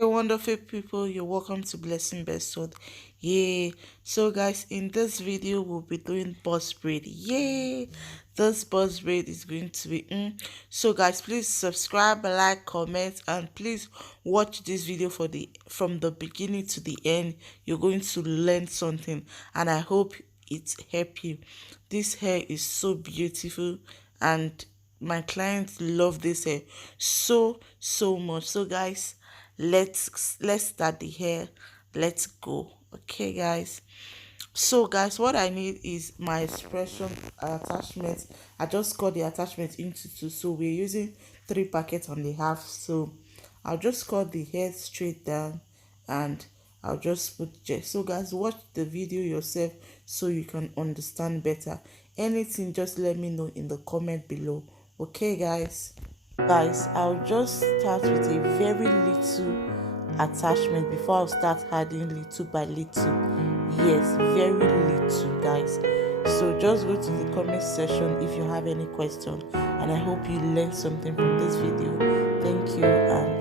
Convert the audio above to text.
Hey, wonderful people, you're welcome to Blessing Best Word. Yay! So, guys, in this video, we'll be doing buzz braid. Yay! This buzz braid is going to be. So, guys, please subscribe, like, comment, and please watch this video from the beginning to the end. You're going to learn something, and I hope it help you. This hair is so beautiful, and my clients love this hair so much. So, guys, let's start the hair. Let's go. Okay, guys. So, guys, what I need is my expression attachment. I just cut the attachment into two, so we're using 3 packets on the half. So I'll just cut the hair straight down, and I'll just put gel. So, guys, watch the video yourself so you can understand better. Anything, just let me know in the comment below. Okay, guys. Guys, I'll just start with a very little attachment before I'll start adding little by little. Yes, very little, guys. So just go to the comment section if you have any question, and I hope you learned something from this video. Thank you, and